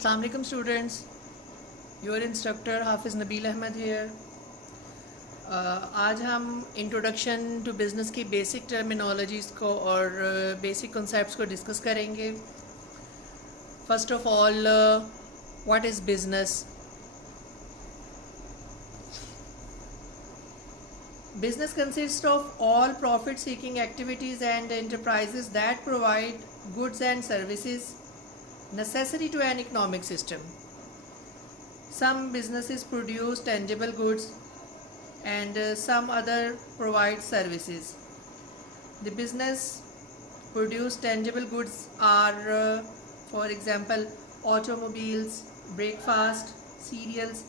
Assalamu alaikum students, your instructor हाफिज़ Nabeel Ahmad here. आज हम इंट्रोडक्शन टू बिज़नेस की बेसिक टर्मिनोलॉजीज़ को और बेसिक कॉन्सेप्ट्स को डिस्कस करेंगे. First of all, what is business? Business consists of all profit-seeking activities and enterprises that provide goods and services necessary to an economic system. Some businesses produce tangible goods and some other provide services. The business produced tangible goods are, for example, automobiles, breakfast, cereals,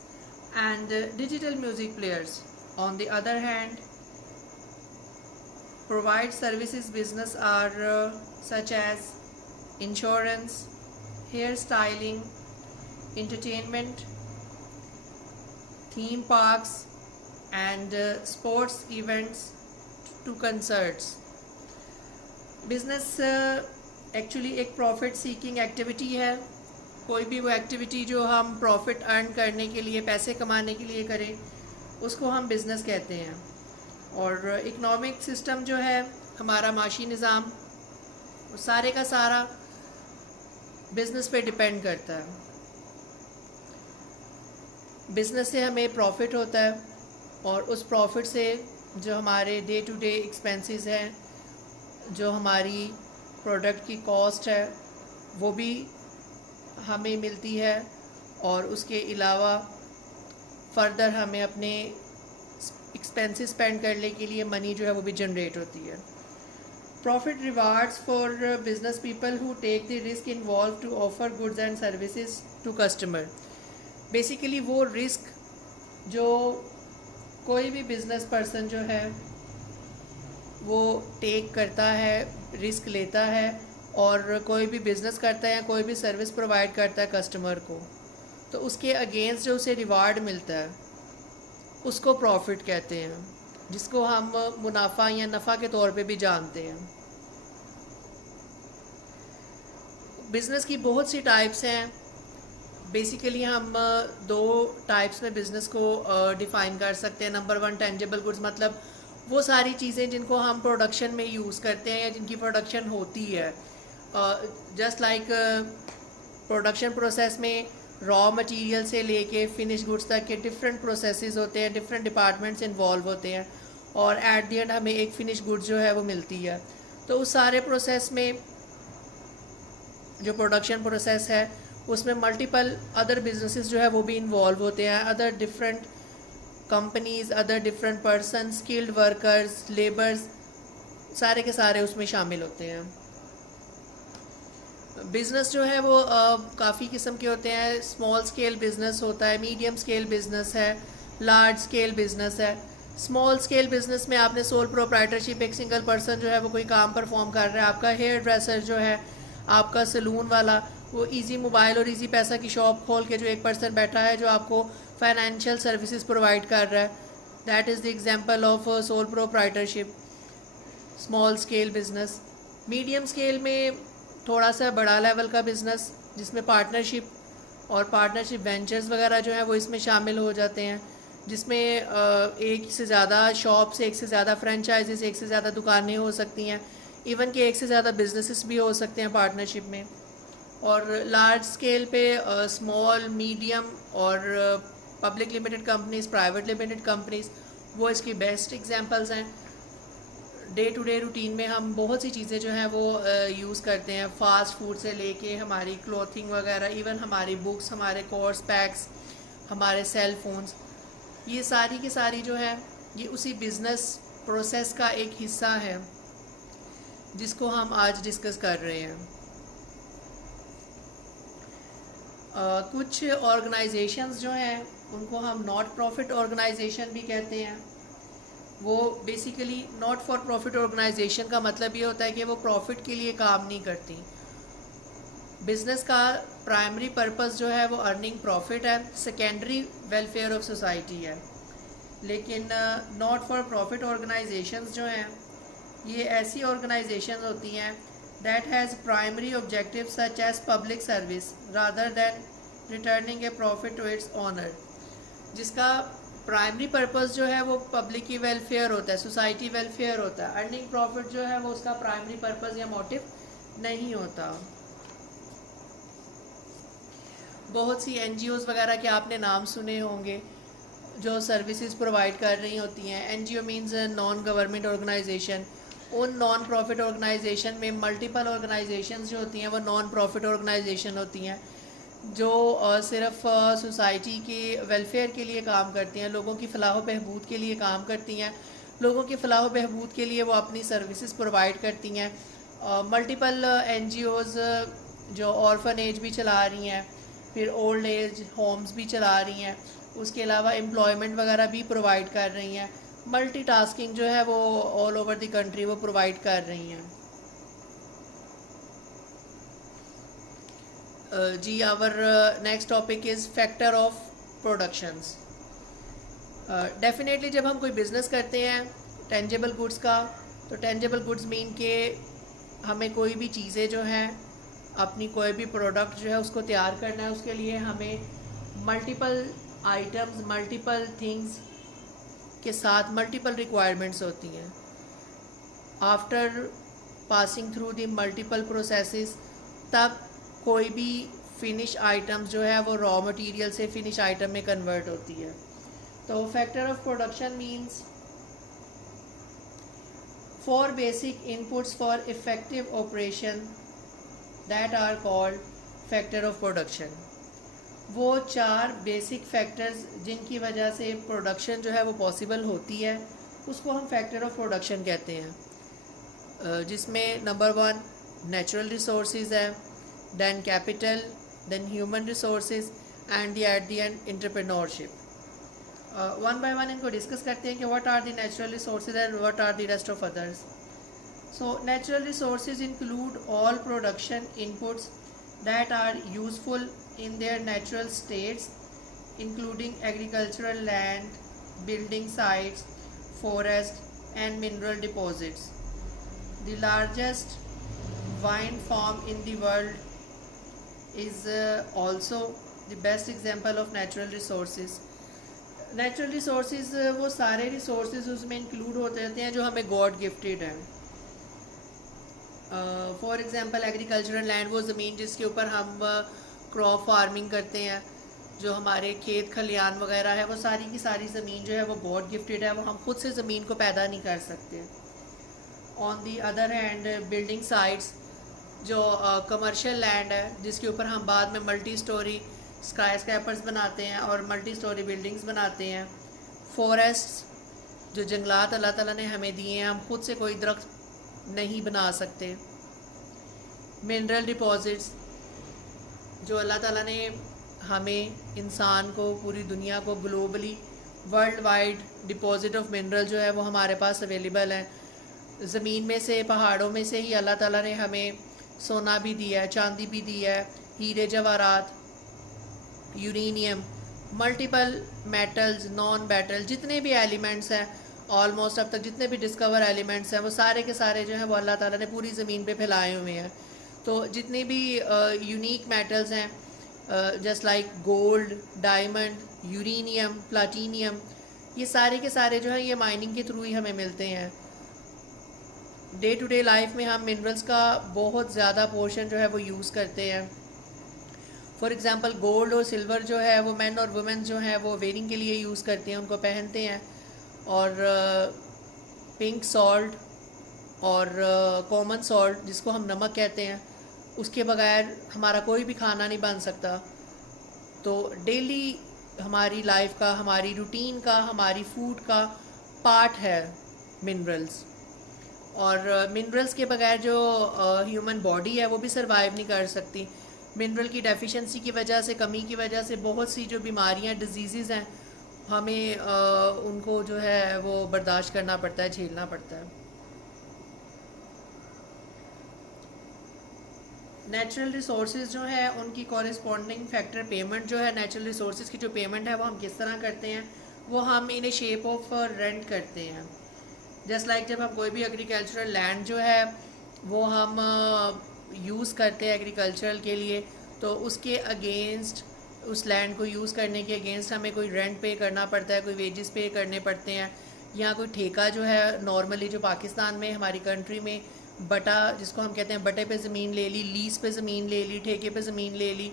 and digital music players. On the other hand, provide services business are such as insurance, hair styling, entertainment, theme parks, and sports events to concerts. Business actually एक profit seeking activity है. कोई भी वो activity जो हम profit earn करने के लिए, पैसे कमाने के लिए करें, उसको हम बिज़नेस कहते हैं. और इकोनॉमिक सिस्टम जो है हमारा माशी निज़ाम, वो सारे का सारा बिज़नेस पे डिपेंड करता है. बिज़नेस से हमें प्रॉफिट होता है और उस प्रॉफिट से जो हमारे डे टू डे एक्सपेंसेस हैं, जो हमारी प्रोडक्ट की कॉस्ट है, वो भी हमें मिलती है. और उसके अलावा फर्दर हमें अपने एक्सपेंसेस स्पेंड करने के लिए मनी जो है वो भी जनरेट होती है. Profit rewards for business people who take the risk involve to offer goods and services to customer. Basically वो रिस्क जो कोई भी बिजनेस पर्सन जो है वो टेक करता है, रिस्क लेता है, और कोई भी बिज़नेस करता है या कोई भी सर्विस प्रोवाइड करता है कस्टमर को, तो उसके अगेंस्ट जो उसे रिवार्ड मिलता है उसको प्रॉफिट कहते हैं, जिसको हम मुनाफा या नफ़ा के तौर पे भी जानते हैं. बिज़नेस की बहुत सी टाइप्स हैं. बेसिकली हम दो टाइप्स में बिज़नेस को डिफ़ाइन कर सकते हैं. नंबर वन, टेंजिबल गुड्स, मतलब वो सारी चीज़ें जिनको हम प्रोडक्शन में यूज़ करते हैं या जिनकी प्रोडक्शन होती है. जस्ट लाइक प्रोडक्शन प्रोसेस में रॉ मटेरियल से लेके फिनिश गुड्स तक के डिफरेंट प्रोसेसेस होते हैं, डिफरेंट डिपार्टमेंट्स इन्वॉल्व होते हैं, और एट द एंड हमें एक फ़िनिश गुड्स जो है वो मिलती है. तो उस सारे प्रोसेस में जो प्रोडक्शन प्रोसेस है उसमें मल्टीपल अदर बिजनेसेस जो है वो भी इन्वॉल्व होते हैं. Other different companies, other different person, skilled workers, labours, सारे के सारे उसमें शामिल होते हैं. बिज़नेस जो है वो काफ़ी किस्म के होते हैं. स्मॉल स्केल बिज़नेस होता है, मीडियम स्केल बिज़नेस है, लार्ज स्केल बिज़नेस है. स्मॉल स्केल बिज़नेस में आपने सोल प्रोप्राइटरशिप, एक सिंगल पर्सन जो है वो कोई काम परफॉर्म कर रहा है. आपका हेयर ड्रेसर जो है, आपका सलून वाला, वो इजी मोबाइल और इजी पैसा की शॉप खोल के जो एक पर्सन बैठा है जो आपको फाइनेंशियल सर्विसेज प्रोवाइड कर रहा है, that is the example of sole proprietorship, small scale business. Medium scale में थोड़ा सा बड़ा लेवल का बिज़नेस जिसमें पार्टनरशिप और पार्टनरशिप वेंचर्स वगैरह जो है वो इसमें शामिल हो जाते हैं, जिसमें एक से ज़्यादा शॉप्स, एक से ज़्यादा फ्रेंचाइजेस, एक से ज़्यादा दुकानें हो सकती हैं, इवन कि एक से ज़्यादा बिजनेसेस भी हो सकते हैं पार्टनरशिप में. और लार्ज स्केल पे स्मॉल, मीडियम और public limited companies, private limited companies, वो इसकी बेस्ट एग्जांपल्स हैं. डे टू डे रूटीन में हम बहुत सी चीज़ें जो हैं वो यूज़ करते हैं, फास्ट फूड से लेके हमारी क्लॉथिंग वगैरह, इवन हमारी बुक्स, हमारे कोर्स पैक्स, हमारे सेल फोन्स, ये सारी की सारी जो है ये उसी बिज़नेस प्रोसेस का एक हिस्सा है जिसको हम आज डिस्कस कर रहे हैं. कुछ ऑर्गेनाइजेशंस जो हैं उनको हम नॉट प्रॉफिट ऑर्गेनाइजेशन भी कहते हैं. वो basically not for profit organisation का मतलब ये होता है कि वो प्रॉफिट के लिए काम नहीं करती. बिज़नेस का प्राइमरी पर्पस जो है वो अर्निंग प्रॉफिट है, सेकेंडरी वेलफेयर ऑफ सोसाइटी है. लेकिन नॉट फॉर प्रॉफिट ऑर्गेनाइजेशंस जो हैं ये ऐसी ऑर्गेनाइजेशन होती हैं that has primary objectives such as public service rather than returning a profit to its owner, जिसका प्राइमरी पर्पस जो है वो पब्लिक की वेलफेयर होता है, सोसाइटी वेलफेयर होता है। अर्निंग प्रॉफिट जो है वो उसका प्राइमरी पर्पस या मोटिव नहीं होता। बहुत सी एनजीओज़ वगैरह के आपने नाम सुने होंगे जो सर्विसेज प्रोवाइड कर रही होती हैं। NGO means non government organisation. उन नॉन प्रॉफिट ऑर्गेनाइजेशन में मल्टीपल ऑर्गेनाइजेशंस जो होती हैं वो नॉन प्रॉफिट ऑर्गेनाइजेशन होती हैं, जो सिर्फ सोसाइटी के वेलफेयर के लिए काम करती हैं, लोगों की फलाह व बहबूद के लिए काम करती हैं। लोगों की फलाह व बहबूद के लिए वो अपनी सर्विसेज प्रोवाइड करती हैं। मल्टीपल एनजीओज़ जो ऑर्फनेज भी चला रही हैं, फिर ओल्ड एज होम्स भी चला रही हैं, उसके अलावा एम्प्लॉयमेंट वगैरह भी प्रोवाइड कर रही हैं। मल्टीटास्किंग जो है वो ऑल ओवर द कंट्री वो प्रोवाइड कर रही हैं। जी our next topic is factor of productions. Definitely जब हम कोई बिज़नेस करते हैं टेंजेबल गुड्स का, तो टेंजेबल गुड्स मीन के हमें कोई भी चीज़ें जो हैं, अपनी कोई भी प्रोडक्ट जो है उसको तैयार करना है, उसके लिए हमें मल्टीपल आइटम्स, मल्टीपल थिंग्स के साथ मल्टीपल रिक्वायरमेंट्स होती हैं। After passing through the multiple processes तब कोई भी फिनिश आइटम्स जो है वो रॉ मटेरियल से फिनिश आइटम में कन्वर्ट होती है। तो factor of production means 4 basic inputs for effective operation that are called factor of production. वो 4 बेसिक फैक्टर्स जिनकी वजह से प्रोडक्शन जो है वो पॉसिबल होती है, उसको हम फैक्टर ऑफ प्रोडक्शन कहते हैं, जिसमें नंबर 1 नेचुरल रिसोर्सेज है, then capital, then human resources and at the end entrepreneurship. One by one इनको डिस्कस करते हैं कि what are the natural resources and what are the rest of others. So natural resources include all production inputs that are useful in their natural states, including agricultural land, building sites, forest and mineral deposits. The largest wine farm in the world is also the best example of natural resources. Natural resources वो सारे resources उसमें include होते रहते हैं जो हमें God gifted हैं। For example agricultural land, वो ज़मीन जिसके ऊपर हम क्रॉप फार्मिंग करते हैं, जो हमारे खेत खलियान वगैरह है, वो सारी की सारी ज़मीन जो है वो गॉड गिफ्टेड है, वो हम खुद से ज़मीन को पैदा नहीं कर सकते। On the other hand building sites, जो कमर्शियल लैंड है जिसके ऊपर हम बाद में मल्टी स्टोरी स्काई स्क्रैपर्स बनाते हैं और मल्टी स्टोरी बिल्डिंग्स बनाते हैं। फॉरेस्ट्स, जो जंगलात अल्लाह ताला ने हमें दिए हैं, हम खुद से कोई दरख्त नहीं बना सकते। मिनरल डिपॉजिट्स, जो अल्लाह ताला ने हमें, इंसान को, पूरी दुनिया को globally world wide deposit of mineral जो है वो हमारे पास अवेलेबल है। ज़मीन में से, पहाड़ों में से ही अल्लाह ताला ने हमें सोना भी दिया है, चांदी भी दी है, हीरे जवाहरात, uranium, multiple metals, non metal, जितने भी एलिमेंट्स हैं ऑलमोस्ट अब तक जितने भी डिस्कवर एलिमेंट्स हैं वो सारे के सारे जो हैं वो अल्लाह ताला ने पूरी ज़मीन पे फैलाए हुए हैं। तो जितने भी यूनिक मेटल्स हैं just like gold, diamond, uranium, platinum, ये सारे के सारे जो हैं ये माइनिंग के थ्रू ही हमें मिलते हैं। डे टू डे लाइफ में हम मिनरल्स का बहुत ज़्यादा पोर्शन जो है वो यूज़ करते हैं। फॉर एग्ज़ाम्पल गोल्ड और सिल्वर जो है वो मैन और वुमेन जो हैं वो वेयरिंग के लिए यूज़ करते हैं, उनको पहनते हैं। और पिंक सॉल्ट और कॉमन सॉल्ट जिसको हम नमक कहते हैं, उसके बगैर हमारा कोई भी खाना नहीं बन सकता। तो डेली हमारी लाइफ का, हमारी रूटीन का, हमारी फूड का पार्ट है मिनरल्स। और मिनरल्स के बगैर जो ह्यूमन बॉडी है वो भी सर्वाइव नहीं कर सकती। मिनरल की डेफिशिएंसी की वजह से, कमी की वजह से बहुत सी जो बीमारियां, डिजीज़ हैं, हमें उनको जो है वो बर्दाश्त करना पड़ता है, झेलना पड़ता है। नेचुरल रिसोर्सेज जो है उनकी कॉरेस्पॉन्डिंग फैक्टर पेमेंट जो है, नेचुरल रिसोर्सेज की जो पेमेंट है वो हम किस तरह करते हैं, वो हम इन ए शेप ऑफ रेंट करते हैं। जस्ट लाइक जब हम कोई भी एग्रीकल्चरल लैंड जो है वो हम यूज़ करते हैं एग्रीकल्चरल के लिए, तो उसके अगेंस्ट उस लैंड को यूज़ करने के अगेंस्ट हमें कोई रेंट पे करना पड़ता है, कोई वेजेस पे करने पड़ते हैं, या कोई ठेका जो है नॉर्मली जो पाकिस्तान में हमारी कंट्री में बटा जिसको हम कहते हैं बटे पे ज़मीन ले ली, लीज़ पे ज़मीन ले ली, ठेके पे ज़मीन ले ली,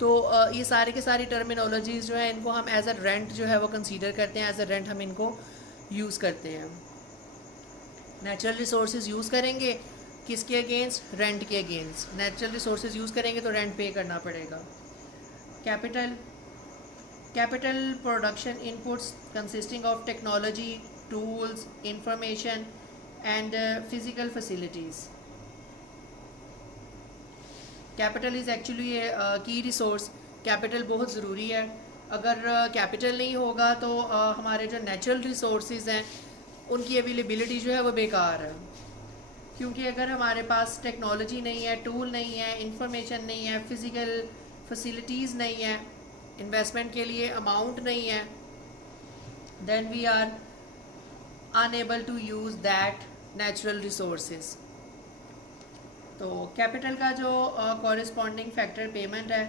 तो ये सारे के सारी टर्मिनोलॉजीज़ जो है इनको हम एज अ रेंट जो है वो कंसीडर करते हैं, एज अ रेंट हम इनको यूज़ करते हैं। नेचुरल रिसोर्सेज यूज़ करेंगे किसके अगेंस्ट? रेंट के अगेंस्ट। नेचुरल रिसोर्सेज यूज़ करेंगे तो रेंट पे करना पड़ेगा। Capital production inputs consisting of technology, tools, information and physical facilities. Capital is actually की रिसोर्स। कैपिटल बहुत ज़रूरी है। अगर कैपिटल नहीं होगा तो हमारे जो नेचुरल रिसोर्सेज हैं उनकी अवेलेबिलिटी जो है वो बेकार है, क्योंकि अगर हमारे पास टेक्नोलॉजी नहीं है, टूल नहीं है, इंफॉर्मेशन नहीं है, फिज़िकल फैसिलिटीज़ नहीं है, इन्वेस्टमेंट के लिए अमाउंट नहीं है, then we are unable to use that natural resources. तो कैपिटल का जो कॉरेस्पॉन्डिंग फैक्टर पेमेंट है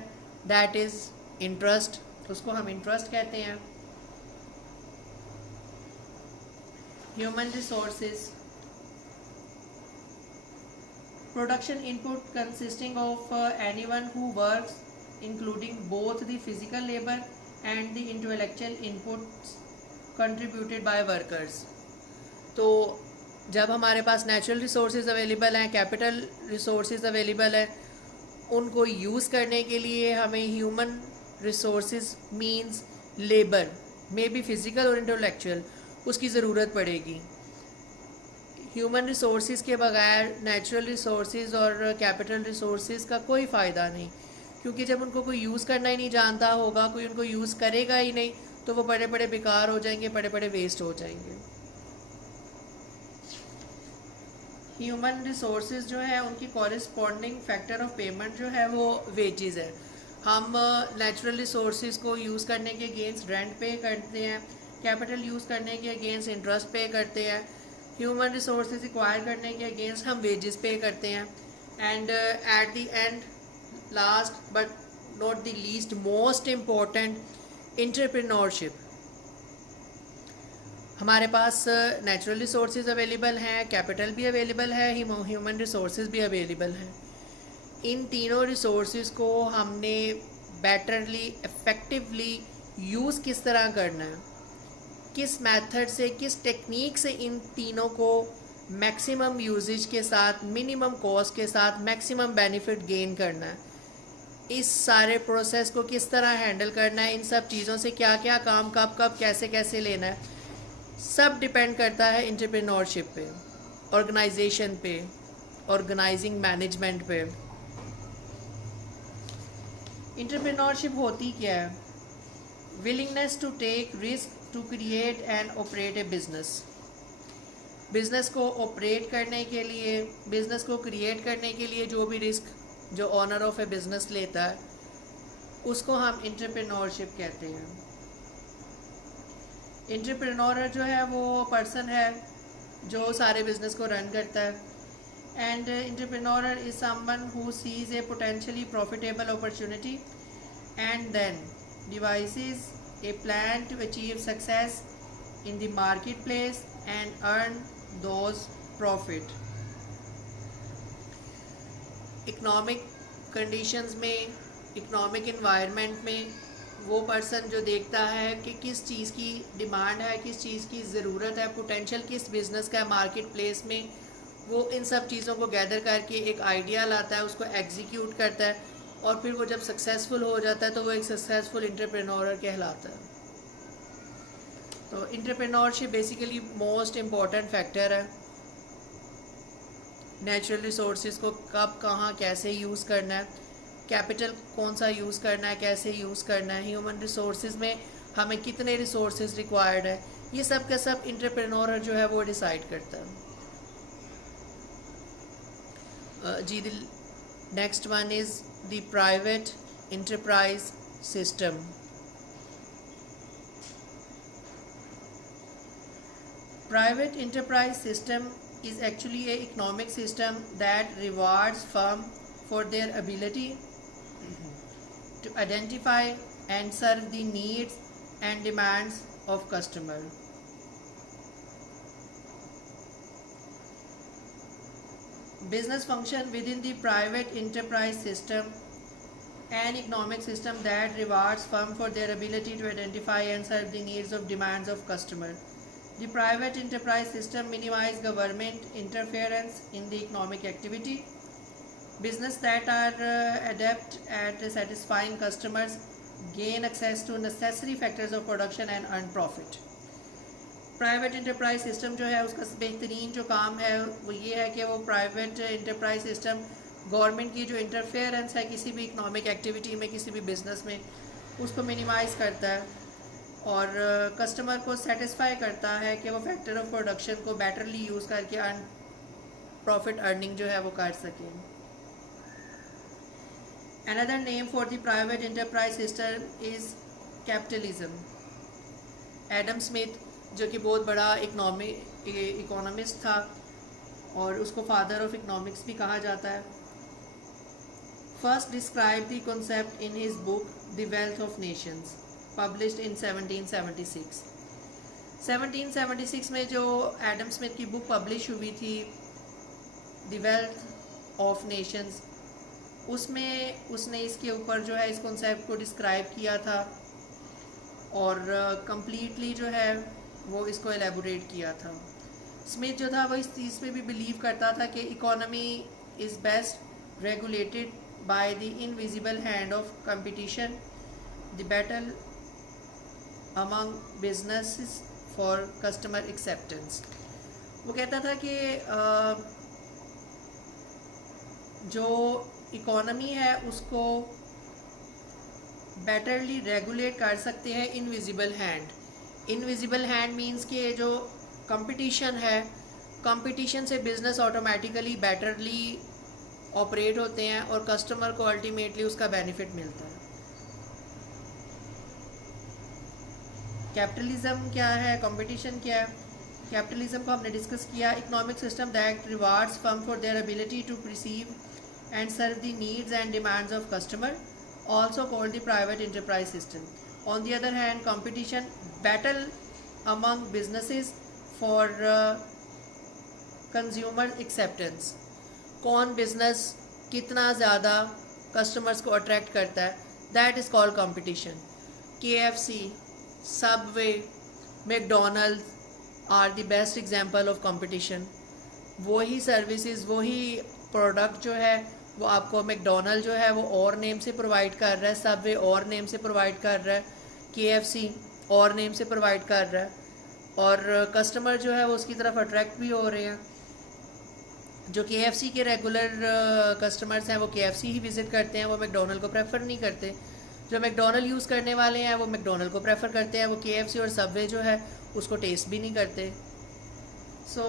दैट इज़ इंटरेस्ट, उसको हम इंटरेस्ट कहते हैं। Human resources production input consisting of anyone who works including both the physical labor and the intellectual inputs contributed by workers। तो जब हमारे पास नेचुरल रिसोर्सेज अवेलेबल हैं, capital resources available है, उनको यूज़ करने के लिए हमें ह्यूमन रिसोर्सेज मींस लेबर में भी फिज़िकल और इंटेलेक्चुअल उसकी ज़रूरत पड़ेगी। ह्यूमन रिसोर्सेज के बगैर नेचुरल रिसोर्सेज और कैपिटल रिसोर्सेज का कोई फ़ायदा नहीं, क्योंकि जब उनको कोई यूज़ करना ही नहीं जानता होगा, कोई उनको यूज़ करेगा ही नहीं, तो वो बड़े बड़े बेकार हो जाएंगे, बड़े बड़े वेस्ट हो जाएंगे। ह्यूमन रिसोर्सेज जो है उनकी कॉरेस्पॉन्डिंग फैक्टर ऑफ पेमेंट जो है वो वेजेस है। हम नेचुरल रिसोर्सेज को यूज़ करने के अगेंस्ट रेंट पे करते हैं, कैपिटल यूज़ करने के अगेंस्ट इंटरेस्ट पे करते हैं, ह्यूमन रिसोर्सेज एक्वायर करने के अगेंस्ट हम वेजेस पे करते हैं, and at the and last but not the least most important entrepreneurship. हमारे पास नेचुरल रिसोर्सेज अवेलेबल हैं, कैपिटल भी अवेलेबल है, ह्यूमन रिसोर्सेज भी अवेलेबल हैं। इन तीनों रिसोर्सेज को हमने बेटरली इफ़ेक्टिवली यूज़ किस तरह करना है, किस मेथड से, किस टेक्निक से इन तीनों को मैक्सिमम यूजेज के साथ, मिनिमम कॉस्ट के साथ मैक्सिमम बेनिफिट गेन करना है, इस सारे प्रोसेस को किस तरह हैंडल करना है, इन सब चीज़ों से क्या क्या काम कब कब कैसे कैसे लेना है, सब डिपेंड करता है एंटरप्रेन्योरशिप पे, ऑर्गेनाइजेशन पे, ऑर्गेनाइजिंग मैनेजमेंट पे। एंटरप्रेन्योरशिप होती क्या है? Willingness to take risk to create and operate a business. Business को ऑपरेट करने के लिए, बिजनेस को क्रिएट करने के लिए जो भी रिस्क जो ऑनर ऑफ ए बिजनेस लेता है उसको हम एंटरप्रेन्योरशिप कहते हैं। एंटरप्रेन्योर जो है वो पर्सन है जो सारे बिजनेस को रन करता है, and entrepreneur is someone who sees a potentially profitable opportunity and then devises a plan to achieve success in the marketplace and earn those profit। Economic conditions में, इकोनॉमिक इन्वायरमेंट में वो person जो देखता है कि किस चीज़ की डिमांड है, किस चीज़ की ज़रूरत है, पोटेंशियल किस बिज़नेस का है मार्केट प्लेस में, वो इन सब चीज़ों को गैदर करके एक आइडिया लाता है, उसको एग्जीक्यूट करता है, और फिर वो जब सक्सेसफुल हो जाता है तो वो एक सक्सेसफुल एंटरप्रेन्योर कहलाता है। तो entrepreneurship basically most important factor है। नेचुरल रिसोर्सेज को कब कहाँ कैसे यूज़ करना है, कैपिटल कौन सा यूज़ करना है, कैसे यूज़ करना है, ह्यूमन रिसोर्सेज में हमें कितने रिसोर्सेज रिक्वायर्ड है, ये सब का सब एंटरप्रेन्योर जो है वो डिसाइड करता है। जी next one is the private enterprise system। Private enterprise system is actually a economic system that rewards firm for their ability to identify, and serve the needs and demands of customer. Business function within the private enterprise system, an economic system that rewards firms for their ability to identify and serve the needs of demands of customer. The private enterprise system minimizes government interference in the economic activity. Business that are adept at satisfying customers gain access to necessary factors of production and earn profit. Private enterprise system जो है उसका बेहतरीन जो काम है वो ये है कि वो प्राइवेट एंटरप्राइज सिस्टम गवर्नमेंट की जो इंटरफेरेंस है किसी भी इकोनॉमिक एक्टिविटी में, किसी भी बिजनेस में, उसको मिनिमाइज़ करता है और कस्टमर को सेटिस्फाई करता है कि वो फैक्टर ऑफ प्रोडक्शन को बेटरली यूज़ करके प्रॉफिट अर्निंग जो है वो कर सकें. Another name for the private enterprise system is capitalism. Adam Smith जो कि बहुत बड़ा इकोनॉमिस्ट था और उसको फादर ऑफ इकोनॉमिक्स भी कहा जाता है, first describe the concept in his book the wealth of Nations published in 1776. 1776 में जो एडम स्मिथ की बुक पब्लिश हुई थी द वेल्थ ऑफ नेशंस, उसमें उसने इसके ऊपर जो है इस कॉन्सेप्ट को डिस्क्राइब किया था और कंप्लीटली जो है वो इसको एलेबोरेट किया था. स्मिथ जो था वो इस चीज़ पे भी बिलीव करता था कि economy is best regulated by the invisible hand of competition, the battle among businesses for customer acceptance. वो कहता था कि जो इकोनॉमी है उसको बेटरली रेगुलेट कर सकते हैं invisible hand. Invisible hand means कि जो कंपटीशन है, कंपटीशन से बिजनेस ऑटोमेटिकली बेटरली ऑपरेट होते हैं और कस्टमर को अल्टीमेटली उसका बेनिफिट मिलता है. कैपिटलिज्म क्या है, कंपटीशन क्या है? कैपिटलिज्म को हमने डिस्कस किया. Economic system that rewards firm for their ability to perceive and serve the needs and demands of customer, also called the private enterprise system. On the other hand, competition, battle among businesses for consumer acceptance. कौन business कितना ज़्यादा customers को attract करता है, that is called competition. KFC, Subway, McDonald's are the best example of competition. वही services, वही product जो है वो आपको मैकडोनल्ड जो है वो और नेम से प्रोवाइड कर रहा है, सबवे और नेम से प्रोवाइड कर रहा है, केएफसी और नेम से प्रोवाइड कर रहा है और कस्टमर जो है वो उसकी तरफ अट्रैक्ट भी हो रहे हैं. जो केएफसी के रेगुलर कस्टमर्स हैं वो केएफसी ही विज़िट करते हैं, वो मैकडोनल्ड को प्रेफर नहीं करते. जो मैकडोनल्ड यूज़ करने वाले हैं वो मैकडोनल्ड को प्रेफर करते हैं, वो केएफसी और सबवे जो है उसको टेस्ट भी नहीं करते. सो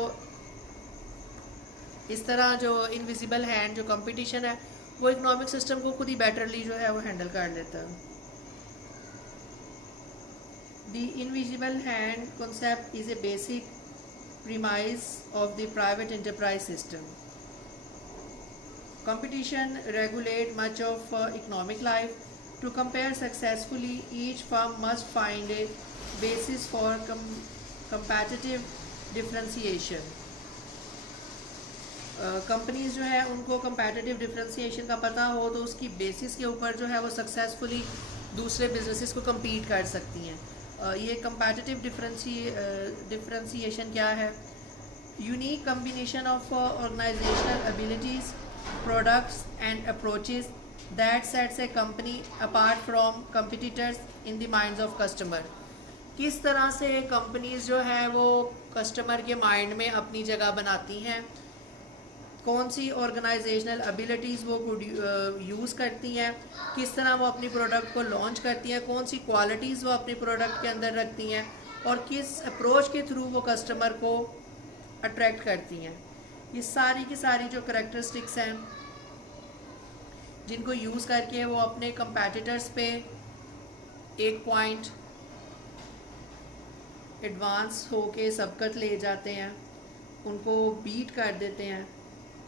इस तरह जो इनविजिबल हैंड जो कंपटीशन है वो इकोनॉमिक सिस्टम को खुद ही बेटरली जो है वो हैंडल कर लेता है. The invisible hand concept is a basic premise of the private enterprise system. Competition regulate much of economic life. To compare successfully each firm must find a basis for competitive differentiation. Companies जो है उनको competitive differentiation का पता हो तो उसकी basis के ऊपर जो है वो सक्सेसफुली दूसरे बिजनेसेस को compete कर सकती हैं. ये कंपैटिटिव डिफरेंशिएशन क्या है? Unique combination of organisational abilities, products and approaches that sets a company apart from competitors in the minds of customer. किस तरह से कंपनीज जो है वो कस्टमर के माइंड में अपनी जगह बनाती हैं, कौन सी ऑर्गेनाइजेशनल एबिलिटीज़ वो यूज़ करती हैं, किस तरह वो अपनी प्रोडक्ट को लॉन्च करती हैं, कौन सी क्वालिटीज़ वो अपने प्रोडक्ट के अंदर रखती हैं और किस अप्रोच के थ्रू वो कस्टमर को अट्रैक्ट करती हैं. ये सारी की सारी जो करैक्टरिस्टिक्स हैं जिनको यूज़ करके वो अपने कंपैटिटर्स पे एक पॉइंट एडवांस होके सबकत ले जाते हैं, उनको बीट कर देते हैं,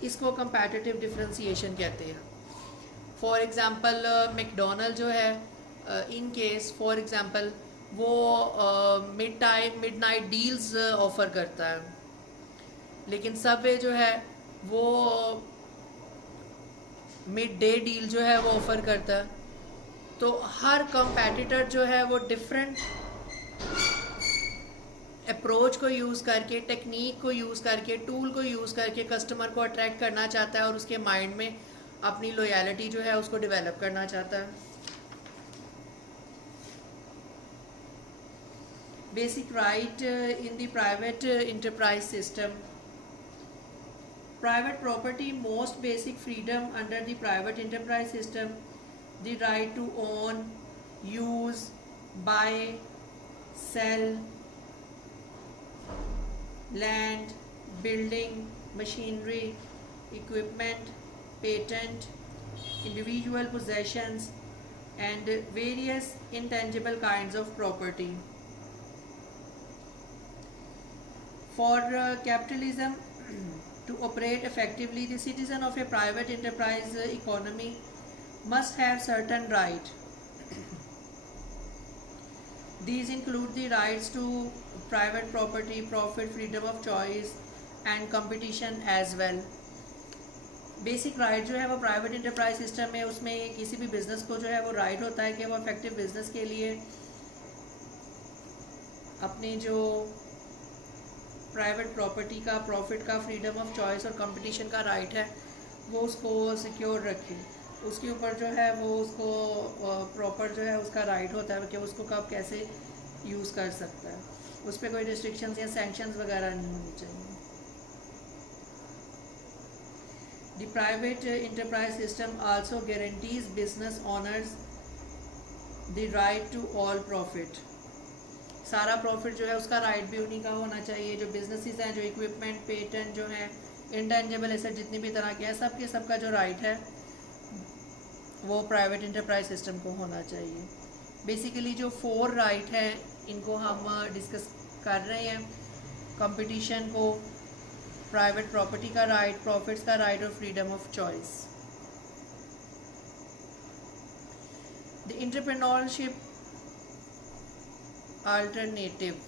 इसको कंपैटिटिव डिफरेंशिएशन कहते हैं. फॉर एग्ज़ाम्पल मैकडोनल्ड जो है इन केस फॉर एग्जांपल वो मिड नाइट डील्स ऑफ़र करता है, लेकिन सबवे जो है वो मिड डे डील जो है वो ऑफ़र करता है। तो हर कंपेटिटर जो है वो डिफरेंट अप्रोच को यूज़ करके, टेक्निक को यूज़ करके, टूल को यूज़ करके कस्टमर को अट्रैक्ट करना चाहता है और उसके माइंड में अपनी लॉयल्टी जो है उसको डेवलप करना चाहता है। Basic right in the private enterprise system. Private property most basic freedom under the private enterprise system, the right to own, use, buy, sell land, building, machinery, equipment, patent, individual possessions, and various intangible kinds of property. For capitalism to operate effectively, the citizen of a private enterprise economy must have certain rights. These include the rights to private property, profit, freedom of choice and competition as well. Basic right जो है वो private enterprise system में, उसमें किसी भी business को जो है वो राइट होता है कि वो इफेक्टिव बिजनेस के लिए अपनी जो प्राइवेट प्रॉपर्टी का, प्रॉफिट का, फ्रीडम ऑफ चॉइस और कंपटीशन का राइट है वो उसको सिक्योर रखे। उसके ऊपर जो है वो उसको प्रॉपर जो है उसका राइट होता है कि उसको कब कैसे यूज़ कर सकता है, उस पर कोई रिस्ट्रिक्शंस या सैंक्शंस वगैरह नहीं होनी चाहिए। The private enterprise system also guarantees business owners the right to all profit. सारा प्रॉफिट जो है उसका राइट भी उन्हीं का होना चाहिए। जो बिजनेसेस हैं, जो इक्विपमेंट, पेटेंट जो है, इंटेंजिबल एसेट जितनी भी तरह के हैं, सब के सब का जो राइट है वो प्राइवेट इंटरप्राइज सिस्टम को होना चाहिए। बेसिकली जो 4 राइट हैं इनको हम डिस्कस कर रहे हैं। कंपटीशन को, प्राइवेट प्रॉपर्टी का राइट, प्रॉफिट्स का राइट और freedom of choice. The entrepreneurship alternative.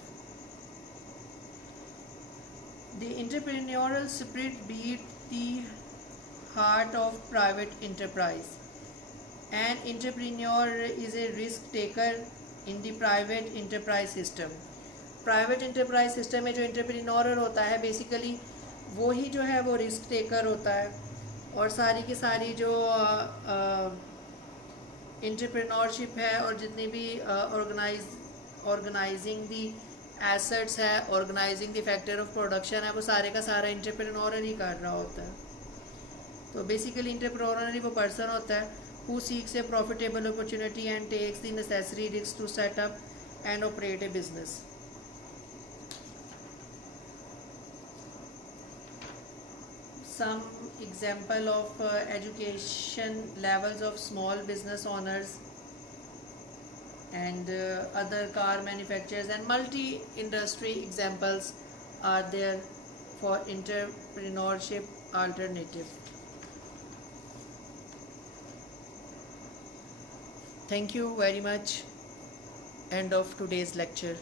The entrepreneurial spirit beats the heart of private enterprise. An entrepreneur is a risk taker in the private enterprise system. Private enterprise system में जो entrepreneur होता है basically वो ही जो है वो risk taker होता है, और सारी की सारी जो एंटरप्रेन्योरशिप है और जितनी भी ऑर्गेनाइजिंग दी एसेट्स है, organising the factor of production है, वो सारे का सारा एंटरप्रेन्योर ही कर रहा होता है। तो बेसिकली एंटरप्रेन्योर ही वो पर्सन होता है who seeks a profitable opportunity and takes the necessary risk to set up and operate a business. Some example of education levels of small business owners and other car manufacturers and multi-industry examples are there for entrepreneurship alternative. Thank you very much. End of today's lecture.